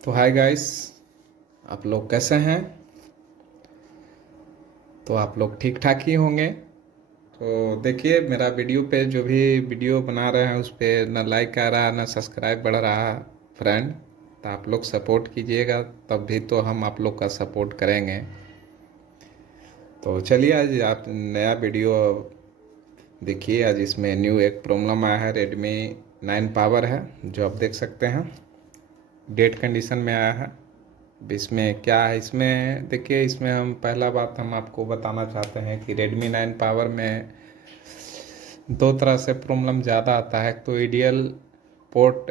तो hi guys, आप लोग कैसे हैं? तो आप लोग ठीक ठाक ही होंगे। तो देखिए, मेरा वीडियो पे जो भी वीडियो बना रहे हैं उस पे ना लाइक आ रहा ना सब्सक्राइब बढ़ रहा। फ्रेंड, तो आप लोग सपोर्ट कीजिएगा, तब भी तो हम आप लोग का सपोर्ट करेंगे। तो चलिए, आज आप नया वीडियो देखिए। आज इसमें न्यू एक प्रॉब्लम आया है। रेडमी 9 पावर है, जो आप देख सकते हैं, डेट कंडीशन में आया है। अब इसमें क्या है, इसमें देखिए, इसमें हम पहला बात हम आपको बताना चाहते हैं कि रेडमी 9 पावर में दो तरह से प्रॉब्लम ज़्यादा आता है। तो आइडियल पोर्ट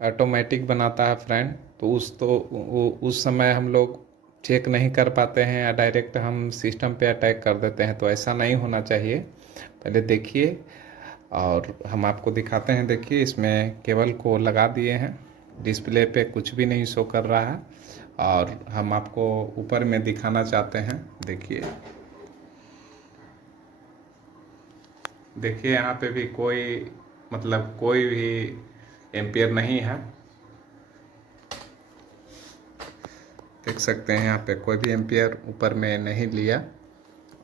ऑटोमेटिक बनाता है फ्रेंड, तो उस समय हम लोग चेक नहीं कर पाते हैं या डायरेक्ट हम सिस्टम पे अटैक कर देते हैं। तो ऐसा नहीं होना चाहिए। पहले देखिए और हम आपको दिखाते हैं। देखिए, इसमें केबल को लगा दिए हैं, डिस्प्ले पे कुछ भी नहीं शो कर रहा है। और हम आपको ऊपर में दिखाना चाहते हैं। देखिए देखिए, यहाँ पे भी कोई भी एम्पियर नहीं है। देख सकते हैं, यहाँ पे कोई भी एम्पियर ऊपर में नहीं लिया।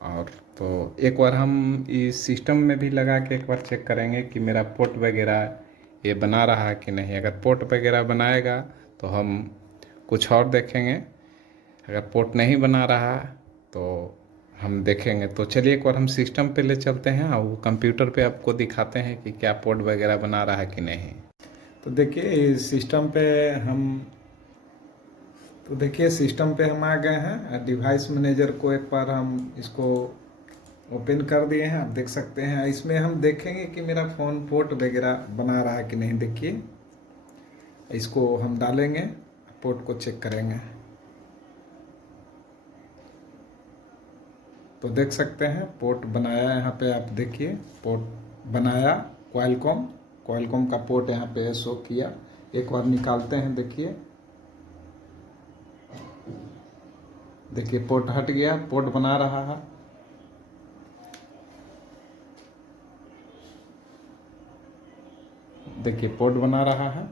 और तो एक बार हम इस सिस्टम में भी लगा के एक बार चेक करेंगे कि मेरा पोर्ट वगैरह ये बना रहा है कि नहीं। अगर पोर्ट वगैरह बनाएगा तो हम कुछ और देखेंगे। अगर पोर्ट नहीं बना रहा तो हम देखेंगे। तो चलिए, एक बार हम सिस्टम पे ले चलते हैं और वो कंप्यूटर पे आपको दिखाते हैं कि क्या पोर्ट वगैरह बना रहा है कि नहीं। तो देखिए, इस सिस्टम पे हम तो देखिए सिस्टम पे हम आ गए हैं। डिवाइस मैनेजर को एक बार हम इसको ओपन कर दिए हैं। आप देख सकते हैं, इसमें हम देखेंगे कि मेरा फ़ोन पोर्ट वगैरह बना रहा है कि नहीं। देखिए, इसको हम डालेंगे, पोर्ट को चेक करेंगे। तो देख सकते हैं पोर्ट बनाया है। यहाँ पे आप देखिए, पोर्ट बनाया। क्वालकॉम का पोर्ट यहाँ पे शो किया। एक बार निकालते हैं। देखिए पोर्ट हट गया, पोर्ट बना रहा है। देखिए पोर्ट बना रहा है।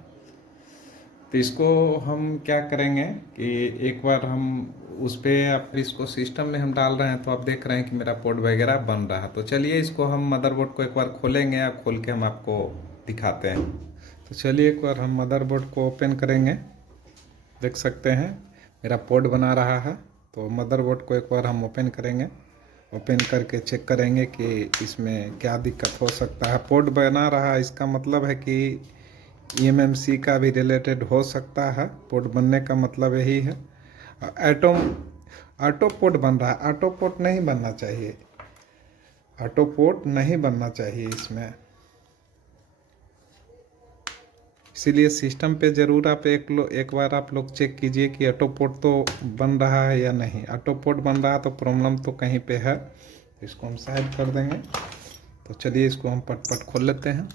तो इसको हम क्या करेंगे कि एक बार हम उस पर आप इसको सिस्टम में हम डाल रहे हैं, तो आप देख रहे हैं कि मेरा पोर्ट वगैरह बन रहा है। तो चलिए, इसको हम मदरबोर्ड को एक बार खोलेंगे या खोल के हम आपको दिखाते हैं। तो चलिए, एक बार हम मदरबोर्ड को ओपन करेंगे। देख सकते हैं मेरा पोर्ट बना रहा है। तो मदरबोर्ड को एक बार हम ओपन करेंगे। ओपन करके चेक करेंगे कि इसमें क्या दिक्कत हो सकता है। पोर्ट बना रहा है, इसका मतलब है कि eMMC का भी रिलेटेड हो सकता है। पोर्ट बनने का मतलब यही है। ऑटो पोर्ट बन रहा है। ऑटो पोर्ट नहीं बनना चाहिए। ऑटो पोर्ट नहीं बनना चाहिए इसमें। इसीलिए सिस्टम पे ज़रूर आप एक बार आप लोग चेक कीजिए कि ऑटो पोर्ट तो बन रहा है या नहीं। ऑटो पोर्ट बन रहा है तो प्रॉब्लम तो कहीं पे है। इसको हम साइड कर देंगे। तो चलिए, इसको हम पट खोल लेते हैं।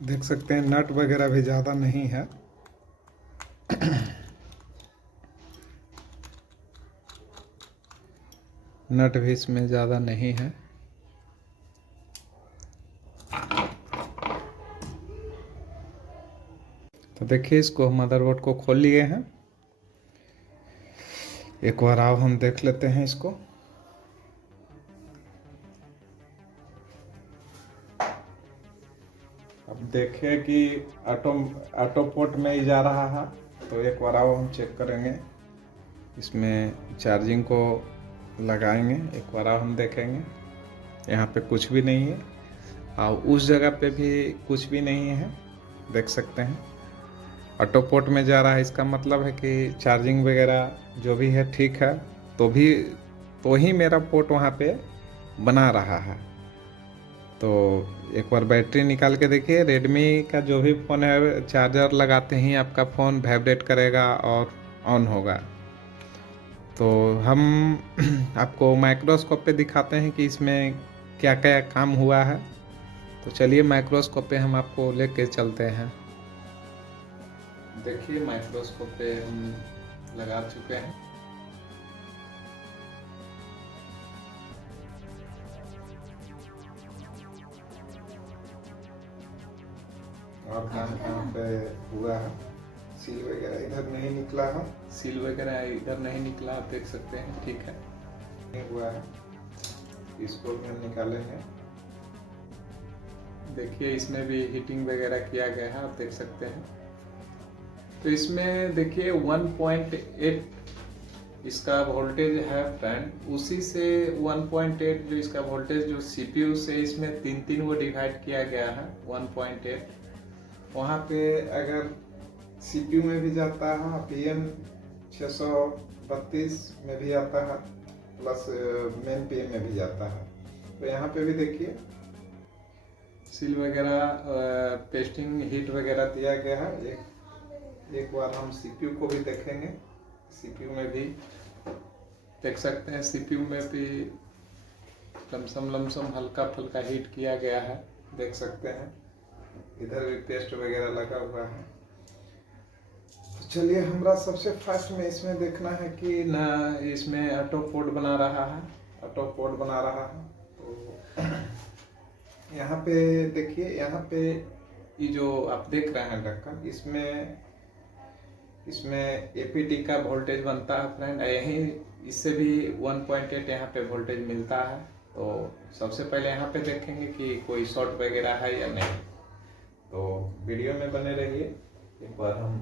देख सकते हैं नट वगैरह भी ज़्यादा नहीं है। नट भी इसमें ज़्यादा नहीं है। तो देखिए, इसको मदरबोर्ड को खोल लिए हैं। एक बार आओ हम देख लेते हैं इसको। अब देखिए कि ऑटो पोर्ट में ही जा रहा है। तो एक बार आओ हम चेक करेंगे। इसमें चार्जिंग को लगाएंगे। एक बार आओ हम देखेंगे। यहाँ पे कुछ भी नहीं है और उस जगह पे भी कुछ भी नहीं है। देख सकते हैं ऑटो पोर्ट में जा रहा है। इसका मतलब है कि चार्जिंग वगैरह जो भी है ठीक है। तो ही मेरा पोर्ट वहाँ पे बना रहा है। तो एक बार बैटरी निकाल के देखिए। रेडमी का जो भी फ़ोन है, चार्जर लगाते ही आपका फ़ोन वाइब्रेट करेगा और ऑन होगा। तो हम आपको माइक्रोस्कोप पे दिखाते हैं कि इसमें क्या क्या काम हुआ है। तो चलिए, माइक्रोस्कोप पे हम आपको लेके चलते हैं। देखिए, माइक्रोस्कोप पे हम लगा चुके हैं। और काम कहाँ पे हुआ है। सील वगैरह इधर नहीं निकला है, सील वगैरह इधर नहीं निकला, आप देख सकते हैं। ठीक है, नहीं हुआ है, इसको भी हम निकालेंगे। देखिए इसमें भी हीटिंग वगैरह किया गया है, आप देख सकते हैं। तो इसमें देखिए 1.8 इसका वोल्टेज है फ्रेंड, उसी से 1.8 जो इसका वोल्टेज जो सीपीयू से इसमें तीन वो डिवाइड किया गया है 1.8। वहाँ पे अगर सीपीयू में भी जाता है, PM 632 में भी आता है, प्लस मेन PM में भी जाता है। तो यहाँ पे भी देखिए सील वगैरह पेस्टिंग हीट वगैरह दिया गया है। एक बार हम सीपीयू को भी देखेंगे। सीपीयू में भी देख सकते हैं, सीपीयू में भी लमसम हल्का फुल्का हीट किया गया है, देख सकते हैं। इधर भी पेस्ट वगैरह लगा हुआ है। तो चलिए, हमारा सबसे फर्स्ट में इसमें देखना है कि ना इसमें ऑटो पोर्ट बना रहा है, ऑटो पोर्ट बना रहा है। तो यहाँ पे देखिए, यहाँ पे ये जो आप देख रहे हैं ढक्कन, इसमें APT का वोल्टेज बनता है फ्रेंड। यहीं इससे भी 1.8 यहाँ पे वोल्टेज मिलता है। तो सबसे पहले यहाँ पे देखेंगे कि कोई शॉर्ट वगैरह है या नहीं। तो वीडियो में बने रहिए। एक बार हम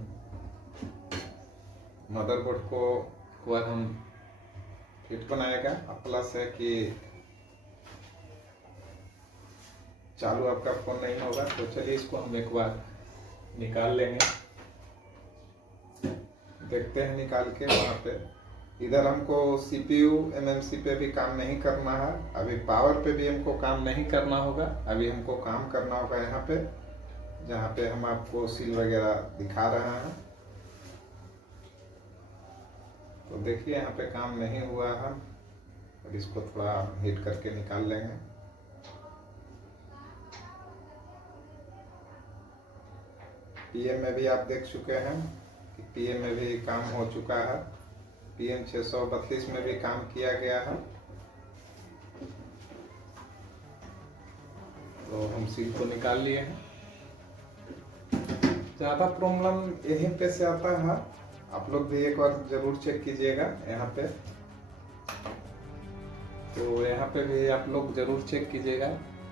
मदरबोर्ड को एक बार हम फिट बनाएगा। प्लस है कि चालू आपका फोन नहीं होगा। तो चलिए इसको हम एक बार निकाल लेंगे, देखते हैं निकाल के। वहाँ पे इधर हमको CPU MMC पे भी काम नहीं करना है, अभी पावर पे भी हमको काम नहीं करना होगा। अभी हमको काम करना होगा यहाँ पे, जहाँ पे हम आपको सील वगैरह दिखा रहे हैं। तो देखिए यहाँ पे काम नहीं हुआ है। अब इसको थोड़ा हीट करके निकाल लेंगे। PM में भी आप देख चुके हैं कि PM में भी काम हो चुका है। PM 632 में भी काम किया गया है। तो हम सील को निकाल लिए हैं। ज़्यादा प्रॉब्लम यहीं पे से आता है, आप लोग भी एक बार जरूर चेक कीजिएगा यहाँ पे। तो यहाँ पे भी आप लोग जरूर चेक कीजिएगा,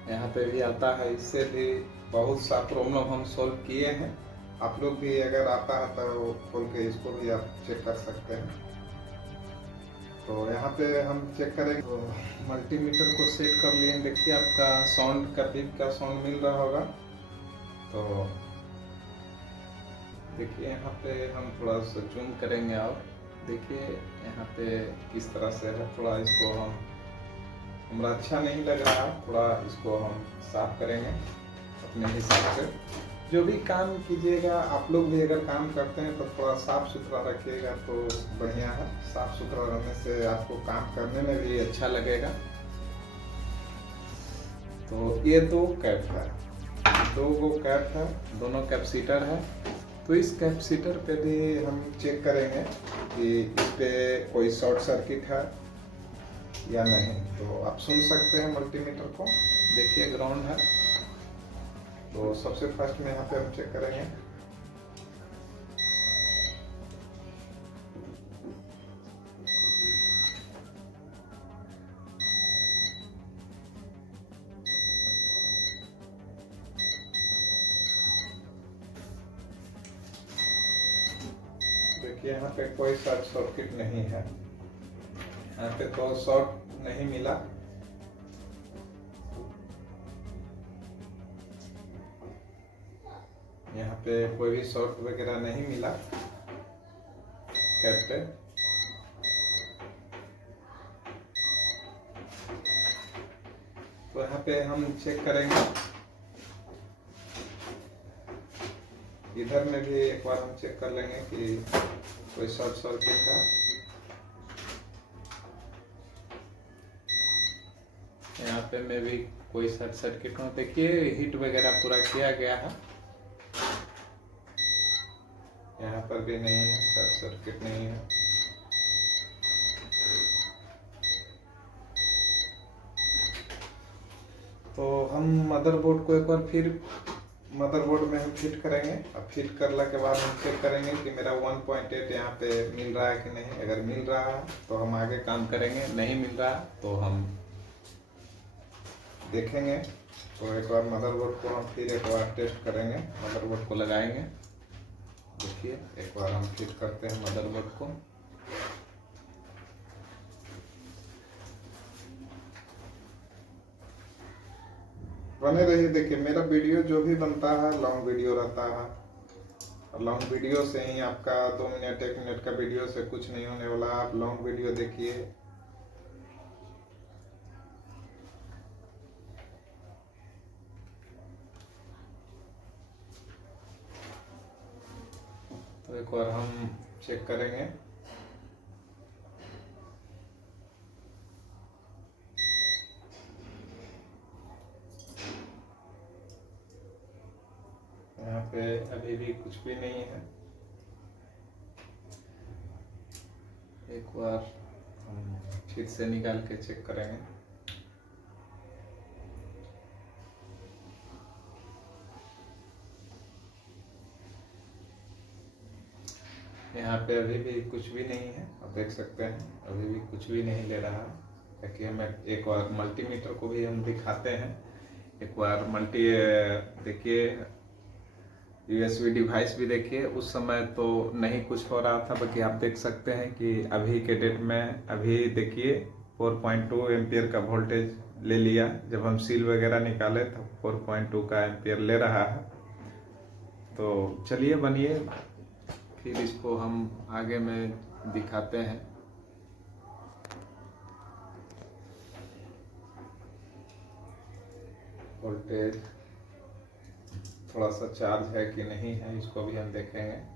यहाँ पे भी आता है। इससे भी बहुत सा प्रॉब्लम हम सॉल्व किए हैं। आप लोग भी अगर आता है तो खोल के इसको भी आप चेक कर सकते हैं। तो यहाँ पे हम चेक करेंगे। तो मल्टीमीटर को सेट कर लिए। देखिए आपका साउंड का बीप का साउंड मिल रहा होगा। तो देखिए यहाँ पे हम थोड़ा सा जूम करेंगे और देखिए यहाँ पे किस तरह से है। थोड़ा इसको हमारा अच्छा नहीं लग रहा है, थोड़ा इसको हम साफ करेंगे अपने हिसाब से। जो भी काम कीजिएगा, आप लोग भी अगर काम करते हैं तो थोड़ा साफ सुथरा रखिएगा तो बढ़िया है। साफ सुथरा रहने से आपको काम करने में भी अच्छा लगेगा। तो ये 2 कैप है, 2 गो कैप है, दोनों कैपेसिटर है। तो इस कैपेसिटर पे भी हम चेक करेंगे कि इस पे कोई शॉर्ट सर्किट है या नहीं। तो आप सुन सकते हैं मल्टीमीटर को, देखिए ग्राउंड है। तो सबसे फर्स्ट में यहाँ पे हम चेक करेंगे। देखिए यहाँ पे कोई शॉर्ट सर्किट नहीं है, यहाँ पे तो शॉर्ट नहीं मिला। यहाँ पे कोई भी शॉर्ट वगैरह नहीं मिला कैप पे। तो यहाँ पे हम चेक करेंगे। इधर में भी एक बार हम चेक कर लेंगे कि कोई शॉर्ट सर्किट है। यहाँ पे में भी कोई शॉर्ट सर्किट हो। देखिए हीट वगैरह पूरा किया गया है, यहाँ पर भी नहीं है, शॉर्ट सर्किट नहीं है। तो हम मदरबोर्ड को एक बार फिर मदरबोर्ड में हम फिट करेंगे। अब फिट करने के बाद हम चेक करेंगे कि मेरा 1.8 यहाँ पे मिल रहा है कि नहीं। अगर मिल रहा है तो हम आगे काम करेंगे, नहीं मिल रहा तो हम देखेंगे। तो एक बार मदरबोर्ड को हम फिर एक बार टेस्ट करेंगे, मदरबोर्ड को लगाएंगे। देखिए एक बार हम फिट करते हैं मदरबोर्ड को। बने रहिए, देखिए मेरा वीडियो जो भी बनता है लॉन्ग वीडियो रहता है, और लॉन्ग वीडियो से ही आपका 2 मिनट 1 मिनट का वीडियो से कुछ नहीं होने वाला। आप लॉन्ग वीडियो देखिए। तो एक बार हम चेक करेंगे। यहाँ पे अभी भी कुछ भी नहीं है। एक बार हम फिर से निकाल के चेक करेंगे। यहाँ पे अभी भी कुछ भी नहीं है, आप देख सकते हैं अभी भी कुछ भी नहीं ले रहा है। देखिए मैं एक बार मल्टीमीटर को भी हम दिखाते हैं। एक बार देखिए यूएसबी डिवाइस भी देखिए। उस समय तो नहीं कुछ हो रहा था, बाकी आप देख सकते हैं कि अभी के डेट में अभी देखिए 4.2 एम्पियर का वोल्टेज ले लिया। जब हम सील वगैरह निकाले तो 4.2 का एम्पियर ले रहा है। तो चलिए बनिए फिर इसको हम आगे में दिखाते हैं। वोल्टेज थोड़ा सा चार्ज है कि नहीं है, इसको भी हम देखेंगे।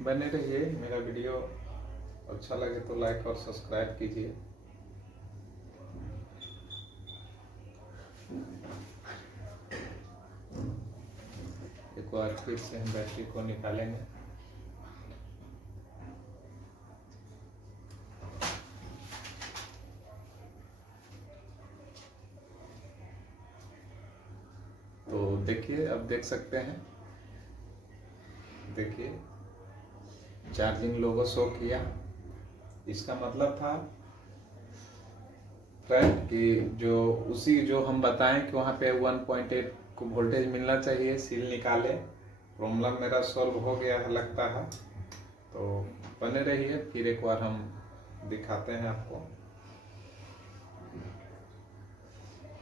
बने रहिए, मेरा वीडियो अच्छा लगे तो लाइक और सब्सक्राइब कीजिए। एक बार फिर से हम बैटरी को निकालेंगे। तो देखिए अब देख सकते हैं, देखिए चार्जिंग लोगो शो किया। इसका मतलब था फ्रेंड कि जो हम बताएं कि वहाँ पे 1.8 को वोल्टेज मिलना चाहिए, सील निकाले। प्रॉब्लम मेरा सॉल्व हो गया है लगता है। तो बने रहिए, फिर एक बार हम दिखाते हैं आपको।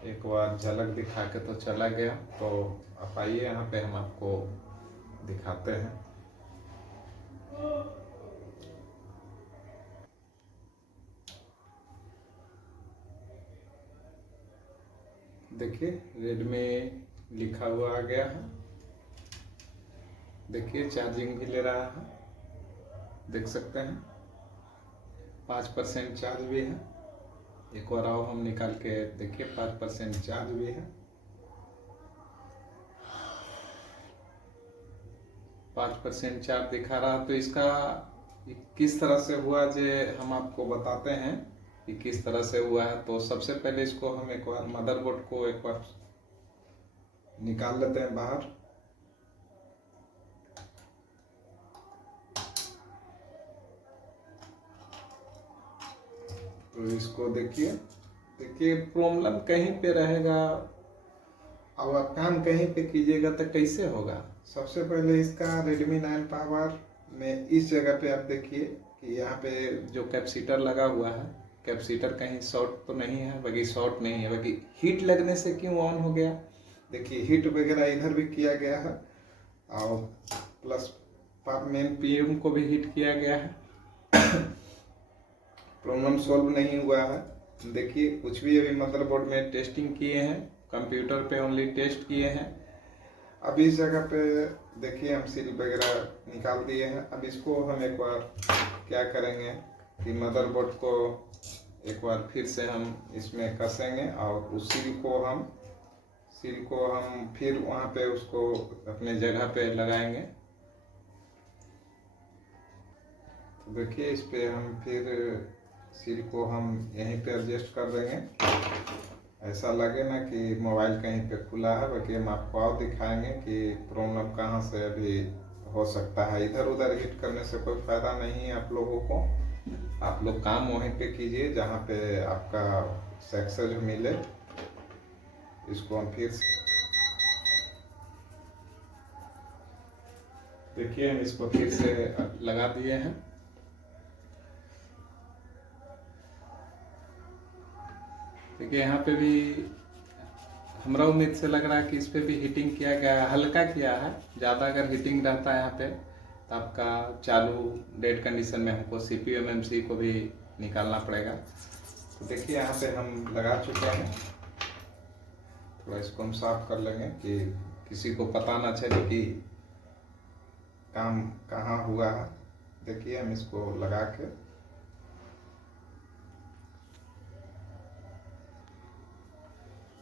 एक बार झलक दिखा के तो चला गया, तो आप आइए यहाँ पे हम आपको दिखाते हैं। देखिए रेडमी लिखा हुआ आ गया है। देखिए चार्जिंग भी ले रहा है, देख सकते हैं 5% चार्ज भी है। एक और आओ हम निकाल के देखिए, 5% चार्ज भी है। 5% चार्ज दिखा रहा। तो इसका किस तरह से हुआ जे हम आपको बताते हैं कि किस तरह से हुआ है। तो सबसे पहले इसको हम एक बार मदरबोर्ड को एक बार निकाल लेते हैं बाहर। तो इसको देखिए प्रॉब्लम कहीं पे रहेगा। अब आप काम कहीं पे कीजिएगा तो कैसे होगा। सबसे पहले इसका Redmi 9 पावर में इस जगह पे आप देखिए कि यहाँ पे जो कैपेसिटर लगा हुआ है, कैपेसिटर कहीं शॉर्ट तो नहीं है, बाकी शॉर्ट नहीं है, बाकी हीट लगने से क्यों ऑन हो गया। देखिए हीट वगैरह इधर भी किया गया है, और प्लस मेन पीएम को भी हीट किया गया है। प्रॉब्लम सॉल्व नहीं हुआ है। देखिए कुछ भी अभी मदरबोर्ड में टेस्टिंग किए हैं, कंप्यूटर पे ओनली टेस्ट किए हैं। अब इस जगह पे देखिए हम सील वगैरह निकाल दिए हैं। अब इसको हम एक बार क्या करेंगे कि मदरबोर्ड को एक बार फिर से हम इसमें कसेंगे, और उस सील सील को हम फिर वहाँ पे उसको अपने जगह पे लगाएंगे। तो देखिए इस पे हम फिर सील को हम यहीं पे एडजस्ट कर देंगे। ऐसा लगे ना कि मोबाइल कहीं पे खुला है, बाकी हम आपको और दिखाएंगे कि प्रॉब्लम कहाँ से अभी हो सकता है। इधर उधर हिट करने से कोई फ़ायदा नहीं है आप लोगों को। आप लोग काम वहीं पे कीजिए जहाँ पे आपका सक्सेस मिले। इसको हम फिर देखिए हम इसको फिर से लगा दिए हैं। देखिए यहाँ पे भी हमारा उम्मीद से लग रहा है कि इस पे भी हीटिंग किया गया है, हल्का किया है। ज़्यादा अगर हीटिंग रहता है यहाँ पे तो आपका चालू डेड कंडीशन में हमको CPU MMC को भी निकालना पड़ेगा। तो देखिए यहाँ पे हम लगा चुके हैं। थोड़ा इसको हम साफ कर लेंगे कि किसी को पता ना चले कि काम कहाँ हुआ है। देखिए हम इसको लगा के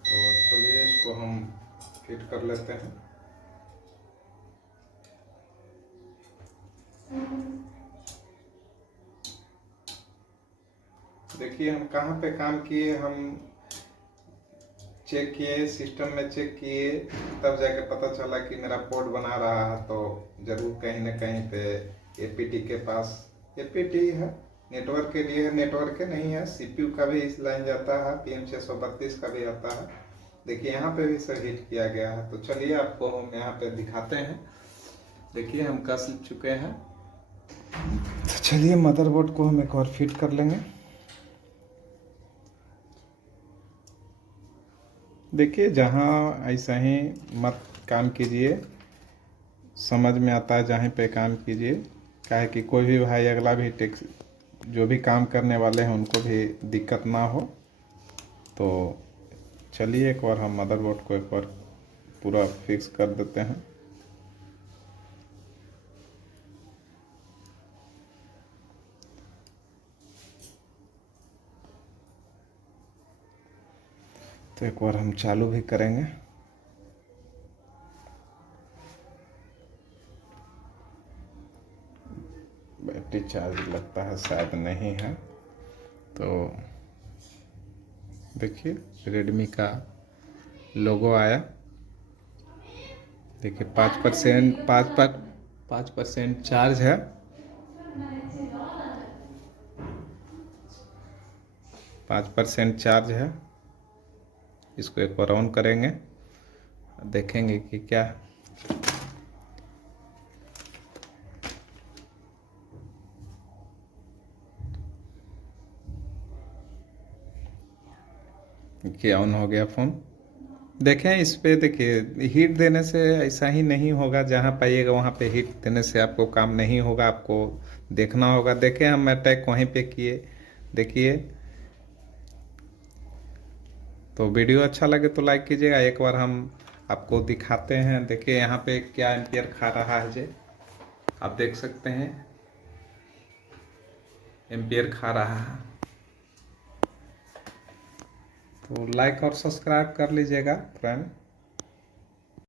चलिए इसको हम फिट कर लेते हैं। देखिए हम कहाँ पे काम किए, हम चेक किए, सिस्टम में चेक किए, तब जाके पता चला कि मेरा पोर्ट बना रहा है। तो जरूर कहीं ना कहीं पे APT के पास, APT है नेटवर्क के लिए, नेटवर्क के नहीं है, CPU का भी इस लाइन जाता है, PM632 का भी आता है। देखिए यहाँ पे भी सर हिट किया गया है। तो चलिए आपको हम यहाँ पे दिखाते हैं। देखिए हम कस चुके हैं। तो चलिए मदरबोर्ड को हम एक बार फिट कर लेंगे। देखिए जहाँ ऐसा ही मत काम कीजिए, समझ में आता है जहाँ पे काम कीजिए, काहे कि कोई भी भाई अगला भी टेक्स जो भी काम करने वाले हैं उनको भी दिक्कत ना हो। तो चलिए एक बार हम मदरबोर्ड को एक बार पूरा फिक्स कर देते हैं। तो एक बार हम चालू भी करेंगे। बैटरी चार्ज लगता है शायद नहीं है। तो देखिए रेडमी का लोगो आया। देखिए 5% चार्ज है। 5% चार्ज है। इसको एक बार ऑन करेंगे, देखेंगे कि क्या ऑन हो गया फ़ोन। देखें इस पे, देखिए हीट देने से ऐसा ही नहीं होगा, जहाँ पाइएगा वहाँ पे हीट देने से आपको काम नहीं होगा, आपको देखना होगा। देखें हम अटैक वहीं पे किए, देखिए। तो वीडियो अच्छा लगे तो लाइक कीजिएगा। एक बार हम आपको दिखाते हैं। देखिए यहाँ पे क्या एम्पियर खा रहा है जे, आप देख सकते हैं एम्पियर खा रहा है। तो लाइक और सब्सक्राइब कर लीजिएगा फ्रेंड।